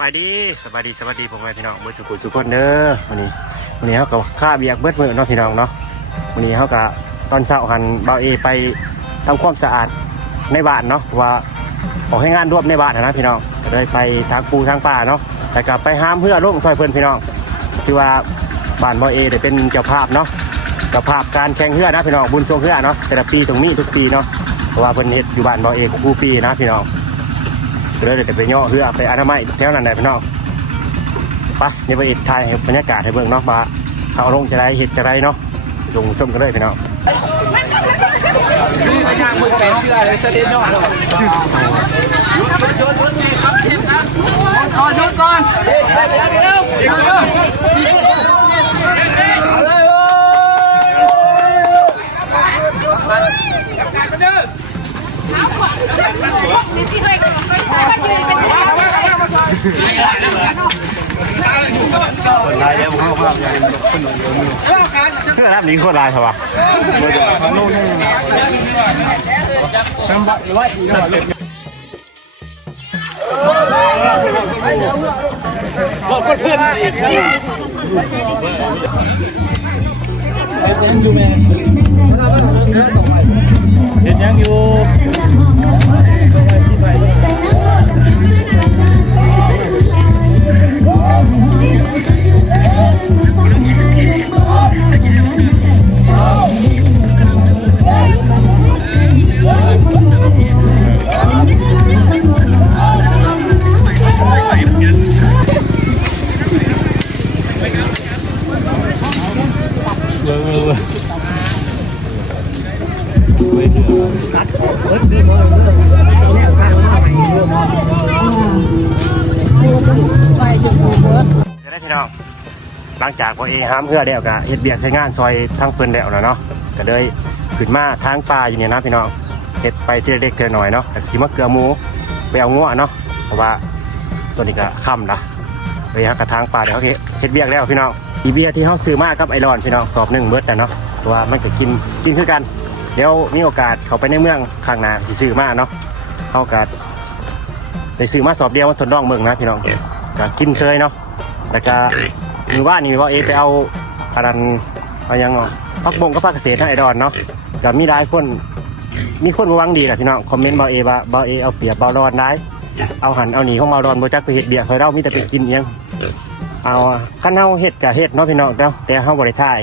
บายดีสบายดีสวัสดีพ่อแม่พี่น้องเบิร์สุขุสุขคนเด้อวันนี้วันนี้เขาก็ค่าเบียกเบิดมือเนาะพี่น้องเนาะวันนี้เขาก็ตอนเช้าหันเบาเอไปทำความสะอาดในบ้านเนาะว่าออกให้งานรวบในบ้านนะพี่น้องก็เลยไปทางปูทางป่าเนาะแต่กลับไปห้ามเพื่อลงซอยเพื่อนพี่น้องที่ว่าบ้านเบาเอได้เป็นเจ้าภาพเนาะเจ้าภาพการแข่งเรือนะพี่น้องบุญทรงเรือเนาะแต่ละปีตรงมีทุกปีเนาะเพราะว่าเพิ่นเฮ็ดอยู่บ้านเบาเอทุกปีนะพี่น้อง เลยเดี๋ยวไปย่อเพื่อไปอนามัยแถวนั้นไหนพี่น้องไปเดี๋ยวไปอีกถ่ายบรรยากาศให้เบิ่งเนาะมาเขาลงจะได้เห็ดจะได้เนาะส่งชมกันเลยพี่น้องย่างมือเป็นเชื่อเลยเสด็จนอนหยุดหยุดหยุดหยุดไงครับเห็นนะก่อนหยุดก่อนเดี๋ยวเดี๋ยวเดี๋ยวเดี๋ยวเดี๋ยว คนลายเดียวเข้าภาพยังคนหนุ่มเพื่อนรับนี้คนลายเหรอวะบอกเพื่อนอีกเห็นยังอยู่แม่เห็นยังอยู่ จ จากพอเอห้ามเพื่อเดียวกับเฮ็ดเบียกใช้งานซอยทั้งเพิ่นแล้วนะเนาะก็เลยขึ้นมาทางป่าอยู่เนี่ยนะพี่น้องเฮ็ดไปทีละเล็กทีละหน่อยเนาะแต่สิมาเกลือหมูไปเอางัวเนาะเพราะว่าตัวนี้ก็ค่ำละเลยฮะกระทางป่าเดี๋ยวเฮ็ดเฮ็ดเบียกแล้วพี่น้องอีเบียร์ที่เขาซื้อมากับไอรอนพี่น้องสอบหนึ่งเบิดแต่เนาะเพราะว่ามันก็กินกินคือกัน เดี๋ยวมีโอกาสเขาไปในเมืองข้างหน้าสิซื้อมาเนาะเขาก็ได้ซื้อมาสอบเดียวมาทดลองเมืองนะพี่น้องก็กินเคยเนาะแต่ก็ มือว่านนี่ว่าเอไปเอาอันนั้นเอายังเนาะพักบงก็พักเกษตรทั้งไอดอนเนาะก็มีได้คนมีคนระวังดีแหละพี่น้องคอมเมนต์บาเอว่าบาเอเอาเปรียบบาดอนได้เอาหันเอาหนีของบาดอนโบจักไปเห็ดเบียร์คอยเรามีแต่ไปกินเองเอาขั้นเฮาเห็ดกับเห็ดเนาะพี่น้องแต่แต่เฮาบริถ่าย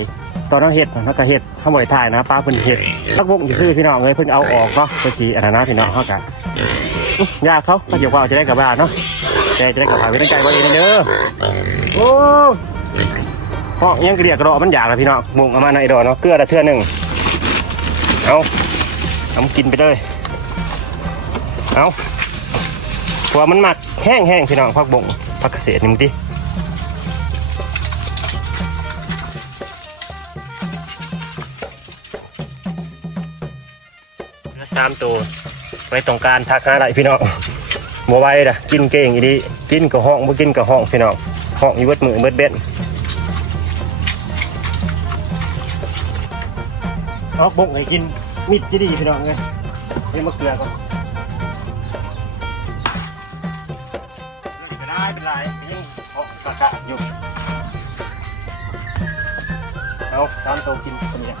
ตอนเฮาเห็ดเฮาก็เห็ดเฮาบริถ่ายนะป้าเพิ่นเห็ดพักบงอยู่คือพี่น้องเลยเพิ่นเอาออกเนาะไปสีอันนั้นนะพี่น้องเฮากันยากเขาเขาเดี๋ยวว่าเอาจะได้กลับบ้านเนาะแต่จะได้กลับบ้านไว้ตั้งใจไว้เองเด้อโอ้ ห้องยังเกระเดียกกระดดมันอยากเลยพี่น้องมุงเอามาในดอเนาะเกลือละเทื่อหนึ่งเอาเอากินไปเลยเอาเพราะว่ามันหมักแห้งแห้งพี่น้องพักบงพักเกษตรนี่มึงดิเหลือสามตัวไว้ตรงการทักหาอะไรพี่น้องบัวไหว้นะกินเก่งอีดีกินกับห้องบ่กินกับห้องพี่น้องห้องอีเบิดมือเบิดเบ็ด เอาบงให้กินมิดจะดีพี่น้องไงนี่มะเขือก่อนก็ได้เป็นไรยังเพาะตะกะอยู่เอาตามโตกินคนเนี้ย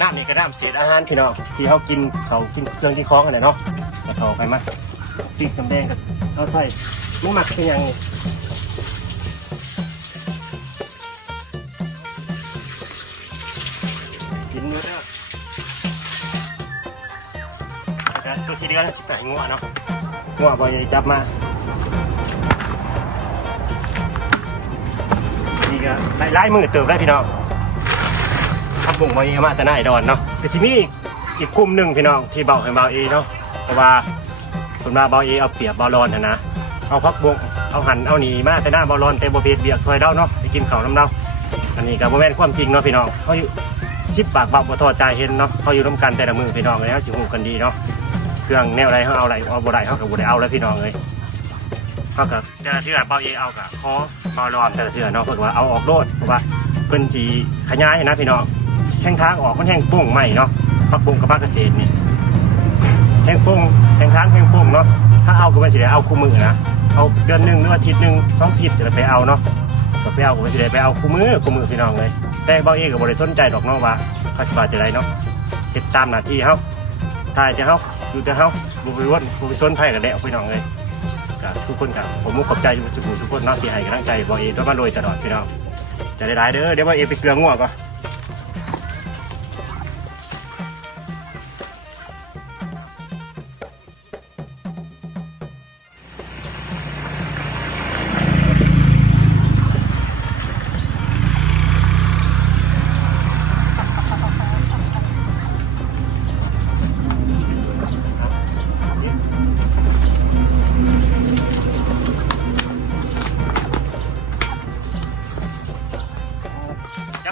น้ำนี่ก็น้ำเศษอาหารพี่น้องที่เขากินเขากินเครื่องที่คล้องกันเนาะก็ต่อไปมา พริกน้ำแดงกับเอาใส่ไม่หมักเป็นยังกินเนื้อเด้อแล้วตัวที่เดือนสิบแปดงัวเนาะงัวบอยจับมานี่ก็ไล่ไล่มือเติบได้พี่น้องขับบุ่งบอยมาแต่หน้าไอดอนเนาะแต่สิมีอีกกลุ่มหนึ่งพี่น้องที่เบาให้เบาเอเนาะเพราะว่า คุณมาเบาเอเอาเปรียบบอลอนนะนะเอาพักบงเอาหันเอาหนีมาแต่หน้าบอลอนแต่โบเบียดเบียดซอยเด้าเนาะไปกินข้าวน้ำเด้าอันนี้กับโบแมนความจริงเนาะพี่น้องเขาอยู่ชิบปากเบาบ่ทอดใจเห็นเนาะเขาอยู่ร่วมกันแต่ละมือพี่น้องเลยเขาสิหูกันดีเนาะเครื่องแนวอะไรเขาเอาอะไรเอาบ่ได้เขากับบ่ได้เอาแล้วพี่น้องเลยเขากับแต่ละเทื่อเบาเอเอากับคอบอลอนแต่ละเทื่อเนาะเพิ่นว่าเอาออกโลดเพราะว่าเพิ่นจีขยายนะพี่น้องแห้งทางออกมันแห้งโป่งใหม่เนาะพักบงกับภาคเกษตรนี่ ห้งโป่งแห้งทางแห้งโป่งเนาะถ้าเอาก็ไม่สิได้เอาคู่มือนะเอาเดือนหนึ่งหรืออาทิตย์หนึ่งสองอาทิตย์จะไปเอาเนาะก็ไปเอาก็ไม่สิได้ไปเอาคู่มือคู่มือพี่น้องเลย แต่เบาเองก็บ่ได้สนใจดอกเนาะว่าเขาสบาทจะไรเนาะติดตามหน้าที่เฮาถ่ายแต่เฮาอยู่แต่เฮาบ่ไปวนบ่ไปสนไผกันแล้วพี่น้องเลยก็ทุกคนกับผมมุกขอบใจทุกผู้ทุกคนเนาะที่ให้กำลังใจเบาเองด้วยมาโดยตลอดพี่น้องจะได้หลายเด้อเดี๋ยวเบาเองไปเกลือง่วงก่อน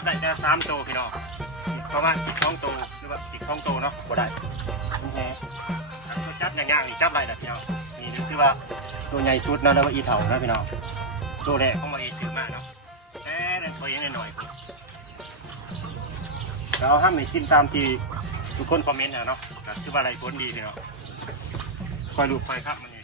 ได้แต่สามตัวพี่น้องอีกประมาณอีกสองตัวหรือว่าอีกสองตัวเนาะบ่ได้นี่แฮะตัวจับอย่างๆนี่จับได้แต่พี่น้องนี่คือว่าตัวใหญ่สุดเนาะแล้วว่าอีเถานะพี่น้องตัวแรกของมาเอซื้อมาเนาะแค่นั้นตัวยังหน่อยๆพุ่นเราห้ามไม่กินตามที่ทุกคนคอมเมนต์นะเนาะก็คือว่าอะไรผลดีพี่น้องคอยดูคอยครับมัน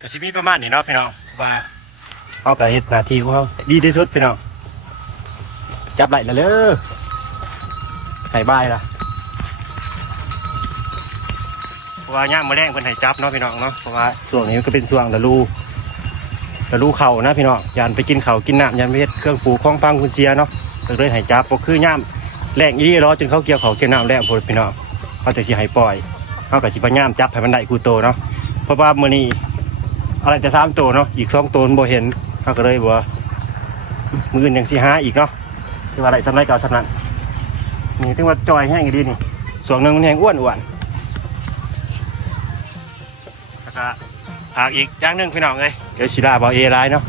ก็สิมีประมาณนี้เนาะพี่น้องว่าเอากับเฮ็ดหน้าที่ของเขาดีที่สุดพี่น้อง จับไหลแล้วเลยไห้บายล่ะเพราะว่าย่ามมาแรงเพิ่นให้จับเนาะพี่น้องเนาะเพราะว่าช่วงนี้ก็เป็นช่วงฤดูฤดูเข่านะพี่น้องยานไปกินเขากินน้ำยานไปเฮ็ดเครื่องปลูกของฟังคุณเสียเนาะก็เลยให้จับบ่คือย่ามแรงอีหลีรอจนเขาเกี่ยวเขาเกี่ยวน้ำแล้วพุ่นพี่น้องเขาจะสิให้ปล่อยเขาก็สิพยายามจับให้มันได้กูโตเนาะเพราะว่ามื้อนี้อะไรจะสามตัวเนาะอีกสองตัวบ่เห็นเขาก็เลยบวมืออื่นยังสีหาอีกเนาะ ที่ว่าอะไรสำไรเก่าสำนันนี่ถึงว่าจอยแห้งดีนี่ส่วนหนึ่งมันแห้งอ้วนอ้วนก็หากอีกอย่างหนึ่งพี่น้องเลยเดี๋ยวศิลาบอเอไลน์เนาะ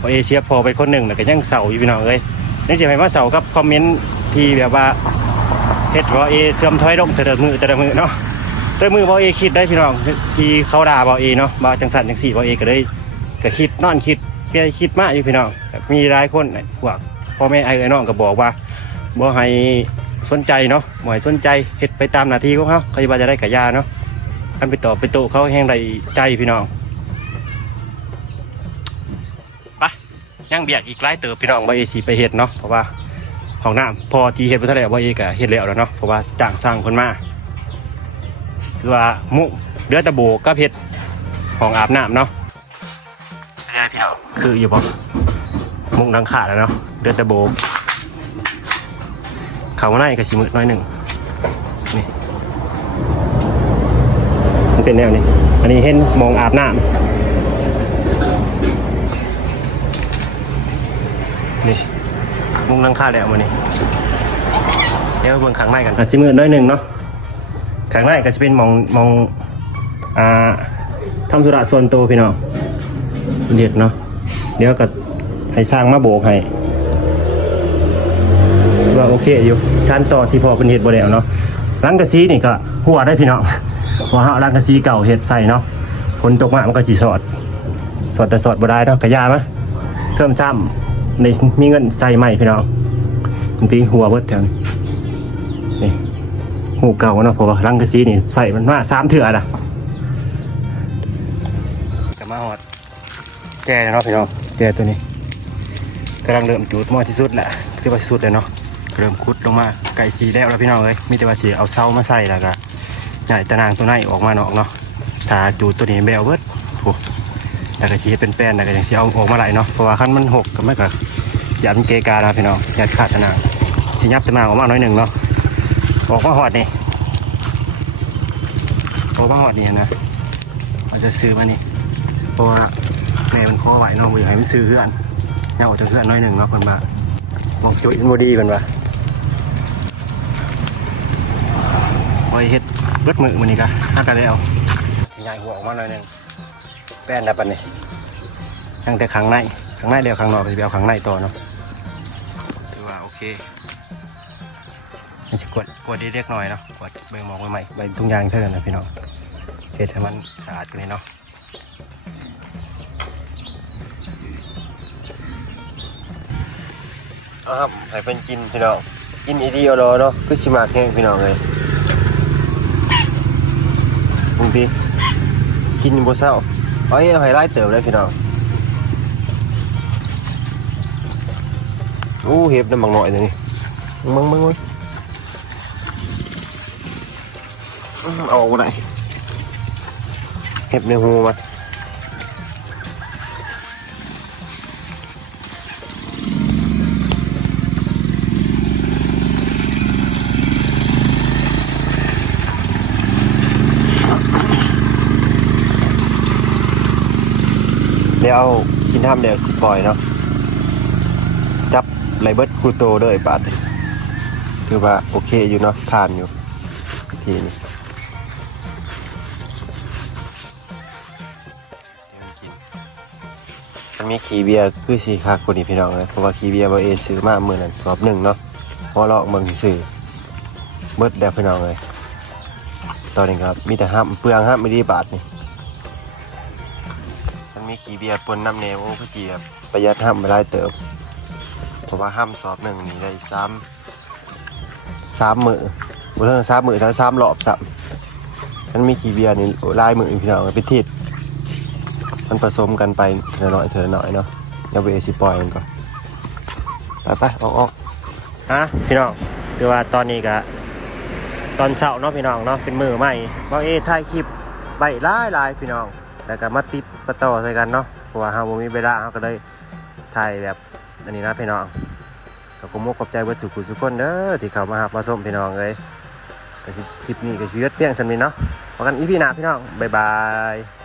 บอเอเชียพอไปคนหนึ่งแล้วก็ยังเสาอยู่พี่น้องเลยนี่จะไปมายว่าเสากับคอมเมนต์ที่แบบว่าเฮ็ดบอเอเสื่อมถอยลงแต่ละมือแต่ละมือเนาะด้วยมือบอเอคิดได้พี่น้องที่เขาด่าบอเอเนาะบาจังสันจังสี่บอเอก็เลยก็คิดนอนคิดเพียคิดมากอยู่พี่น้องมีหลายคนพวก พ่อแม่ไอ้เอ้ยน้องก็บอกว่าบ่ให้สนใจเนาะบ่ให้สนใจเฮ็ดไปตามหน้าที่ของเขาเขาจะว่าจะได้กะยาเนาะอันไปต่อไปโตเขาแห้งไรใจพี่น้องไปยังเบียกอีกหลายเติบพี่น้องบอเอสีไปเฮ็ดเนาะเพราะว่าห้องน้ำพอที่เฮ็ดไปเท่าไหร่บอเอก็เฮ็ดแล้วแล้วเนาะเพราะว่าจ้างสร้างคนมาคือว่ามุเดือตะโบกับเห็ดของอาบน้ำเนาะใช่พี่เอาคืออยู่บ่มุงดังขาดแล้วเนาะ เดือตะโบเขามาในกับชิมือน้อยหนึ่งนี่มันเป็นแนวนี้ อันนี้เห็นมองอาบน้ำนี่มุงดังขาดแล้วมานี่เดี๋ยวเบิ่งขังในกันอะชิมือน้อยหนึ่งเนาะข้างในก็จะเป็นหมองหมองอ่าทำธุระส่วนตัวพี่น้องเด็ดเนาะเดี๋ยวก็ให้สร้างมาโบกให้ว่า โอเคอยู่ชั้นต่อที่พอเป็นเห็ดบ่แล้วเนาะรังกะซีนี่ก็หัวได้พี่น้องเพอเฮารังกะซีเก่าเห็ดใส่เนาะคนตกมามันก็สิสอด สอดแต่สอดบ่ได้เนาะกะยามาเพิ่มจ้ำในมีเงินใส่ใหม่พี่น้องจริงๆหัวเบิดแถวนี้นี่หูเก่าเนาะเพราะว่ารังกะซีนี่ใส่มันมาสามเถื่อละจะมาหอดแก่เนาะพี่น้องแก่ตัวนี้กำลังเริ่มจูดมอที่สุดแหละคือว่าที่สุดเลยเนาะ เริ่มคุดลงมาไก่สีแล้วแล้วพี่น้องเอ้ยมีแต่ว่าสีเอาเสามาใส่แล้วก็ใหญ่ตะนางตัวในออกมานอกเนาะถ้าจูดตัวนี้แบวเบิดโอ้แล้วก็สีเป็นแป้นแล้วก็ยังสีเอาออกมาไหลายเนาะเพราะว่าขั้นมันหกก็ไม่ก็ยันเกกาแล้วพี่น้องยัดขาดตะนางสียับตะนางออกมาหน่อยหนึ่งเนาะออกมาหอดนี่ออกมาหอดนี่นะเราจะซื้อมานี่เพราะว่าแม่มันคอไหวเนาะอยากให้มันซื้อเพื่อนเนี่ยออกจากเพื่อนหน้อยหนึ่งเนาะคนมาหมอกจุดอินโมดีกันวะ อ้ยเฮ็ดเบิดมือมันนี่กะฮักกันแล้วสิใหญ่หัวออกมาหน่อยหนึ่งแป้นดับปันนี่ตั้งแต่ข้างในข้างในเดียวข้างนอกก็จะไปเอาข้างในต่อเนาะถือว่าโอเคนี่สิกดกดดีเล็กหน่อยเนาะกดเบิ่งหมองใหม่ๆใบทุงยางเท่านั้นนะพี่น้องเฮ็ดให้มันสะอาดกันเลยเนาะเอาครับให้เป็นกินพี่น้องกินอีดีเอารอเนาะคือสิมากแห้งพี่น้องเลย บางทีกินบ่เศร้าเอาให้เอาให้ไล่เติบเลยพี่น้องโอ้เห็บน้ำบางหน่อยเลยนี่มึงมึงมึงอื้อเอาออกมาได้เห็บในหูมา ดี๋ยวกินทำเดี๋ยวสิปล่อยเนาะจับไลเบิร์ตคูโตเลยบาทคือว่าโอเคอยู่เนาะทานอยู่ทีนี้มีขีเบียคือสีคักกว่านี้พี่น้องเลยเพราะว่าขีเบียบาเอซื้อมาเมื่อนั้นสอบหนึ่งเนาะเพราะเราเมืองซื้อเบิดแล้วพี่น้องเลยตอนนี้ครับมีแต่ห้ามเปลืองห้ามไม่ได้บาทนี่ มันมีกี่เบียร์ปนน้ำเนวโอ้พี่จีแบบประหยัดห้ามไปได้เติบเพราะว่าห้ามสอบหนึ่งนี่ได้สามสามมือบ่เรื่องสามมือทั้งสามรอบสามมันมีกี่เบียร์นี่ลายมือพี่น้องไปทิศมันผสมกันไปเทละหน่อยเทละหน่อยเนาะเดี๋ยวเวสิปล่อยมันก่อนไปไปออกออกฮะพี่น้องคือว่าตอนนี้ก็ตอนเช้าเนาะพี่น้องเนาะเป็นมือใหม่ว่าเอ๊ะถ่ายคลิปใบหลายหลายพี่น้อง แล้วก็มาติดประต่อใส่กันเนาะเพราะว่าเฮาบ่มีเวลาเฮาก็เลยถ่ายแบบอันนี้นะพี่น้องก็ขอมกขอบใจเบิดสุขุสุคนเด้อที่เข้ามาหามาชมพี่น้องเลยก็คลิปนี้ก็ชีวิตเพียงสันนี้เนาะพบกันอีพีหน้าพี่น้องบ๊ายบาย